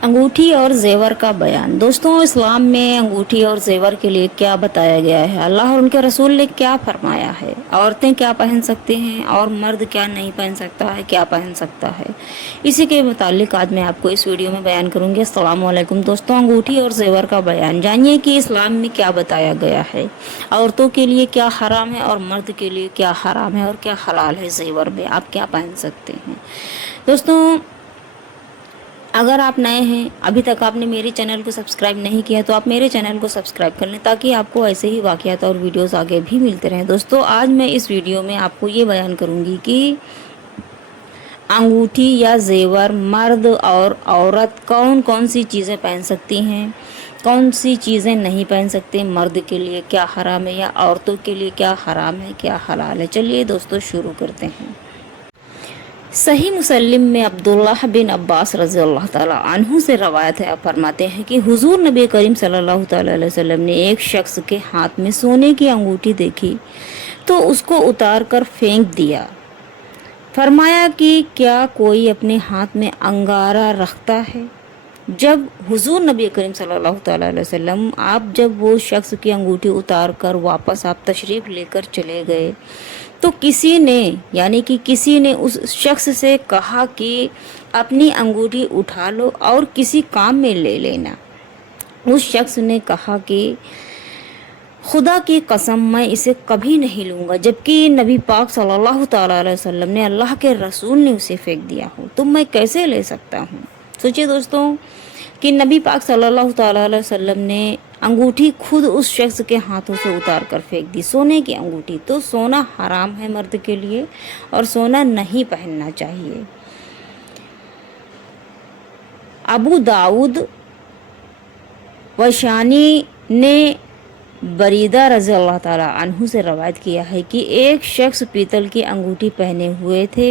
अंगूठी और जेवर का बयान। दोस्तों, इस्लाम में अंगूठी और जेवर के लिए क्या बताया गया है, अल्लाह और उनके रसूल ने क्या फरमाया है, औरतें क्या पहन सकती हैं और मर्द क्या नहीं पहन सकता है, क्या पहन सकता है, इसी के मुतालिक आज मैं आपको इस वीडियो में बयान करूंगी। अस्सलाम वालेकुम दोस्तों, अंगूठी और जेवर का बयान जानिए कि इस्लाम में क्या बताया गया है, औरतों के लिए क्या हराम है और मर्द के लिए क्या हराम है और क्या हलाल है, जेवर में आप क्या पहन सकते हैं। दोस्तों, अगर आप नए हैं, अभी तक आपने मेरे चैनल को सब्सक्राइब नहीं किया तो आप मेरे चैनल को सब्सक्राइब कर लें ताकि आपको ऐसे ही वाक़यात और वीडियोस आगे भी मिलते रहें। दोस्तों, आज मैं इस वीडियो में आपको ये बयान करूंगी कि अंगूठी या जेवर मर्द और औरत कौन कौन सी चीज़ें पहन सकती हैं, कौन सी चीज़ें नहीं पहन सकते, मर्द के लिए क्या हराम है या औरतों के लिए क्या हराम है, क्या हलाल है। चलिए दोस्तों, शुरू करते हैं। सही मुसल्लिम में अब्दुल्लाह बिन अब्बास रज़ियल्लाहु ताला अन्हु से रवायत है, फरमाते हैं कि हुजूर नबी करीम सल्लल्लाहु ताला अलैहि वसल्लम ने एक शख्स के हाथ में सोने की अंगूठी देखी तो उसको उतार कर फेंक दिया। फरमाया कि क्या कोई अपने हाथ में अंगारा रखता है। जब हुजूर नबी करीम सल्लल्लाहु ताला अलैहि वसल्लम जब वो शख्स की अंगूठी उतार कर वापस आप तशरीफ़ लेकर चले गए तो किसी ने उस शख्स से कहा कि अपनी अंगूठी उठा लो और किसी काम में ले लेना। उस शख्स ने कहा कि खुदा की कसम मैं इसे कभी नहीं लूँगा, जबकि नबी पाक सल्लल्लाहु ताला अलैहि वसल्लम ने, अल्लाह के रसूल ने उसे फेंक दिया हो, तो मैं कैसे ले सकता हूँ। सोचिए दोस्तों कि नबी पाक सल्लल्लाहु ताला अलैहि वसल्लम ने अंगूठी खुद उस शख्स के हाथों से उतार कर फेंक दी, सोने की अंगूठी। तो सोना हराम है मर्द के लिए और सोना नहीं पहनना चाहिए। अबू दाऊद वशानी ने बरीदा रज़ियल्लाहु ताला अन्हु से रवायत किया है कि एक शख्स पीतल की अंगूठी पहने हुए थे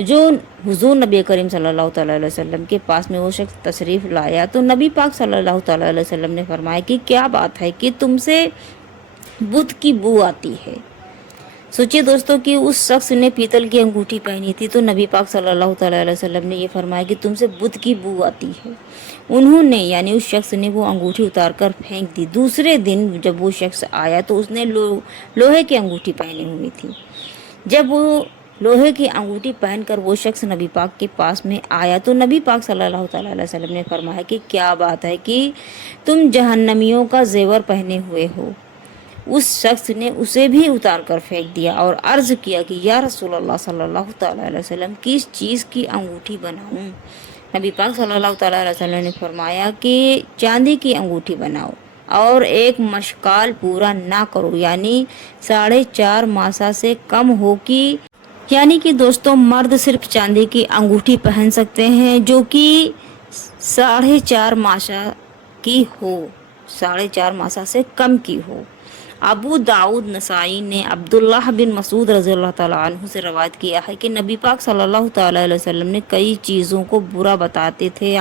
जो हुजूर नबी करीम सल्लल्लाहु ताला अलैहि वसल्लम के पास में वो शख्स तशरीफ़ लाया तो नबी पाक सल्लल्लाहु ताला अलैहि वसल्लम ने फरमाया कि क्या बात है कि तुमसे बुत की बू आती है। सोचिए दोस्तों कि उस शख्स ने पीतल की अंगूठी पहनी थी तो नबी पाक सल्लल्लाहु ताला अलैहि वसल्लम ने ये फरमाया कि तुमसे बुत की बू आती है। उन्होंने उस शख्स ने वो अंगूठी उतार कर फेंक दी। दूसरे दिन जब वो शख्स आया तो उसने लोहे की अंगूठी पहनी हुई थी। जब वो लोहे की अंगूठी पहनकर वो शख्स नबी पाक के पास में आया तो नबी पाक सल्लल्लाहु ताला अलैहि वसल्लम ने फरमाया कि क्या बात है कि तुम जहन्नमियों का जेवर पहने हुए हो। उस शख्स ने उसे भी उतार कर फेंक दिया और अर्ज़ किया कि या रसूलल्लाह सल्लल्लाहु ताला अलैहि वसल्लम, किस चीज़ की अंगूठी बनाऊं। नबी पाक सल्लल्लाहु ताला अलैहि वसल्लम ने फरमाया कि चांदी की अंगूठी बनाओ और एक मशकाल पूरा ना करो, यानी 4.5 मासा से कम हो कि दोस्तों मर्द सिर्फ चांदी की अंगूठी पहन सकते हैं जो कि 4.5 मासा की हो, 4.5 मासा से कम की हो। अबू दाऊद नसाई ने अब्दुल्लाह बिन मसूद रज़ियल्लाहु ताला अन्हु से रवायत किया है कि नबी पाक सल्लल्लाहु ताला अलैहि वसल्लम ने कई चीज़ों को बुरा बताते थे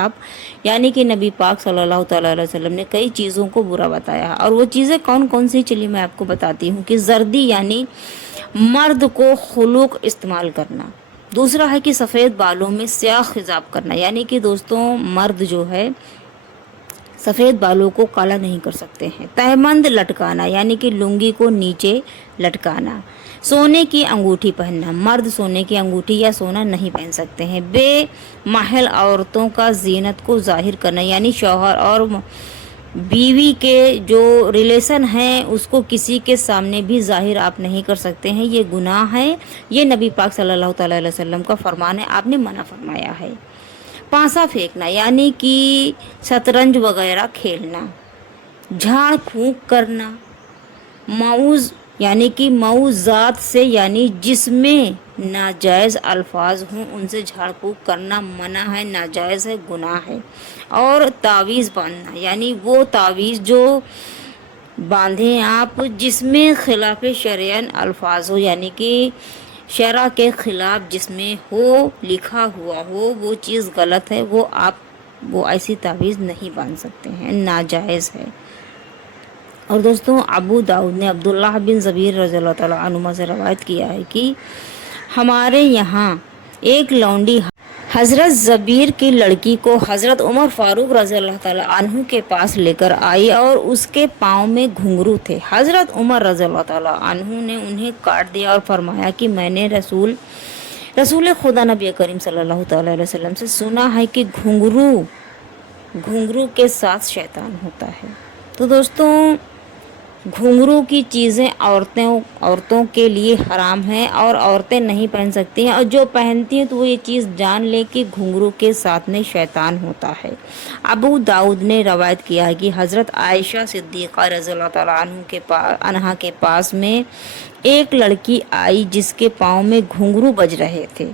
कि नबी पाक सल्लल्लाहु ताला अलैहि वसल्लम ने कई चीज़ों को बुरा बताया और वो चीज़ें कौन कौन सी, चलिए मैं आपको बताती हूँ। कि जर्दी यानी मर्द को खुलूक इस्तेमाल करना। दूसरा है कि सफ़ेद बालों में स्याह खिजाब करना, यानी कि दोस्तों मर्द जो है सफ़ेद बालों को काला नहीं कर सकते हैं। तहबंद लटकाना, यानी कि लुंगी को नीचे लटकाना। सोने की अंगूठी पहनना, मर्द सोने की अंगूठी या सोना नहीं पहन सकते हैं। बेमहल औरतों का जीनत को जाहिर करना, यानी शौहर और बीवी के जो रिलेशन हैं उसको किसी के सामने भी जाहिर आप नहीं कर सकते हैं, ये गुनाह है। ये नबी पाक सल्लल्लाहु ताला अलैहि वसल्लम का फरमान है, आपने मना फरमाया है। पासा फेंकना, यानी कि शतरंज वगैरह खेलना। झाड़ फूंक करना। मऊज़, यानी कि मऊज़ात से, यानी जिसमें नाजायज़ अल्फाज हों उनसे झाड़ फूंक करना मना है, नाजायज़ है, गुनाह है। और तावीज़ बांधना, यानी वो तावीज़ जो बांधें आप जिसमें खिलाफ शरअन अल्फाज हो, यानी कि शरा के ख़िलाफ़ जिसमें हो, लिखा हुआ हो, वो चीज़ गलत है, वो ऐसी तावीज़ नहीं बांध सकते हैं, नाजायज़ है। और दोस्तों अबू दाऊद ने अब्दुल्लाह बिन ज़बीर रज़ियल्लाहु ताला अन्हुमा से रवायत किया है कि हमारे यहाँ एक लौंडी हज़रत ज़बीर की लड़की को हज़रत उमर फारूक रज़ी अल्लाह ताला अन्हु के पास लेकर आई और उसके पाँव में घुंघरू थे। हज़रत उमर रज़ी अल्लाह ताला अन्हु ने उन्हें काट दिया और फरमाया कि मैंने रसूल खुदा नबी करीम सल्लल्लाहु ताला अलैहि वसल्लम से सुना है कि घुंघरू के साथ शैतान होता है। तो दोस्तों, घुंघरू की चीज़ें औरतों के लिए हराम है और औरतें नहीं पहन सकती हैं, और जो पहनती हैं तो वो ये चीज़ जान ले कि घुंघरू के साथ में शैतान होता है। अबू दाऊद ने रवायत किया है कि हज़रत आयशा सिद्दीक़ा रज़ियल्लाहु ताला अन्हा के पास में एक लड़की आई जिसके पाँव में घुंघरू बज रहे थे।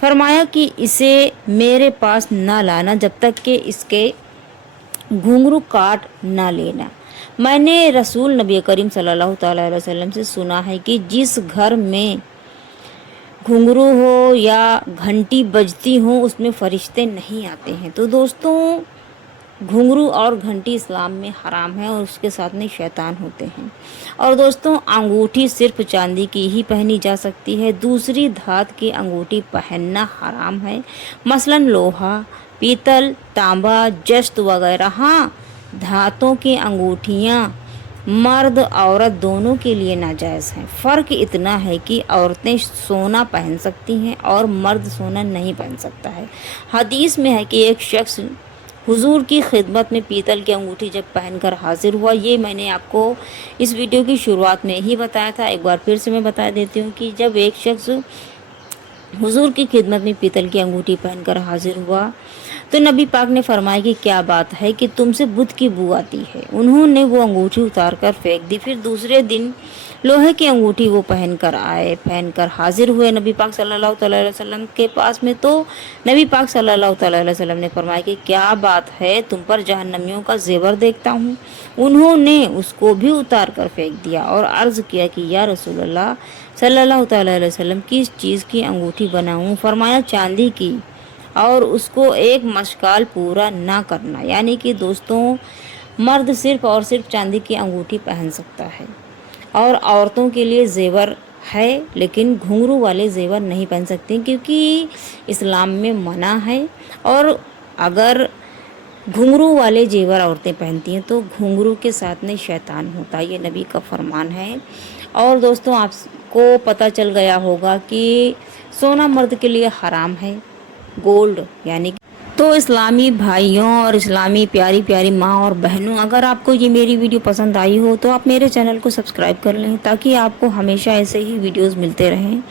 फरमाया कि इसे मेरे पास ना लाना जब तक कि इसके घुंघरू काट ना लेना। मैंने रसूल नबी करीम सल्लल्लाहु ताला अलैहि वसल्लम से सुना है कि जिस घर में घुंघरू हो या घंटी बजती हो उसमें फरिश्ते नहीं आते हैं। तो दोस्तों, घुंघरू और घंटी इस्लाम में हराम है और उसके साथ में शैतान होते हैं। और दोस्तों, अंगूठी सिर्फ चांदी की ही पहनी जा सकती है, दूसरी धात की अंगूठी पहनना हराम है, मसलन लोहा, पीतल, तांबा, जस्त वगैरह। हाँ, धातों की अंगूठियाँ मर्द औरत दोनों के लिए नाजायज़ हैं। फ़र्क इतना है कि औरतें सोना पहन सकती हैं और मर्द सोना नहीं पहन सकता है। हदीस में है कि एक शख्स हुजूर की खिदमत में पीतल की अंगूठी जब पहनकर हाजिर हुआ। ये मैंने आपको इस वीडियो की शुरुआत में ही बताया था, एक बार फिर से मैं बता देती हूँ कि जब एक शख्स हुजूर की खिदमत में पीतल की अंगूठी पहनकर हाजिर हुआ तो नबी पाक ने फरमाया कि क्या बात है कि तुमसे बुत की बू आती है। उन्होंने वो अंगूठी उतार कर फेंक दी। फिर दूसरे दिन लोहे की अंगूठी वो पहनकर हाजिर हुए नबी पाक सल्लल्लाहु अलैहि वसल्लम के पास में। तो नबी पाक सल्लल्लाहु अलैहि वसल्लम ने फरमाया कि क्या बात है, तुम पर जहन्नमियों का जेवर देखता हूँ। उन्होंने उसको भी उतार कर फेंक दिया और अर्ज़ किया कि या रसूलल्लाह सल्लल्लाहु अलैहि वसल्लम किस चीज़ की अंगूठी बनाऊँ? फरमाया चांदी की, और उसको एक मशकाल पूरा ना करना। यानी कि दोस्तों, मर्द सिर्फ और सिर्फ चांदी की अंगूठी पहन सकता है और औरतों के लिए जेवर है, लेकिन घुंघरू वाले जेवर नहीं पहन सकते क्योंकि इस्लाम में मना है। और अगर घुंघरू वाले जेवर औरतें पहनती हैं तो घुंघरू के साथ में शैतान होता है, ये नबी का फरमान है। और दोस्तों, आपको पता चल गया होगा कि सोना मर्द के लिए हराम है, गोल्ड यानी। तो इस्लामी भाइयों और इस्लामी प्यारी प्यारी माँ और बहनों, अगर आपको ये मेरी वीडियो पसंद आई हो तो आप मेरे चैनल को सब्सक्राइब कर लें ताकि आपको हमेशा ऐसे ही वीडियोस मिलते रहें।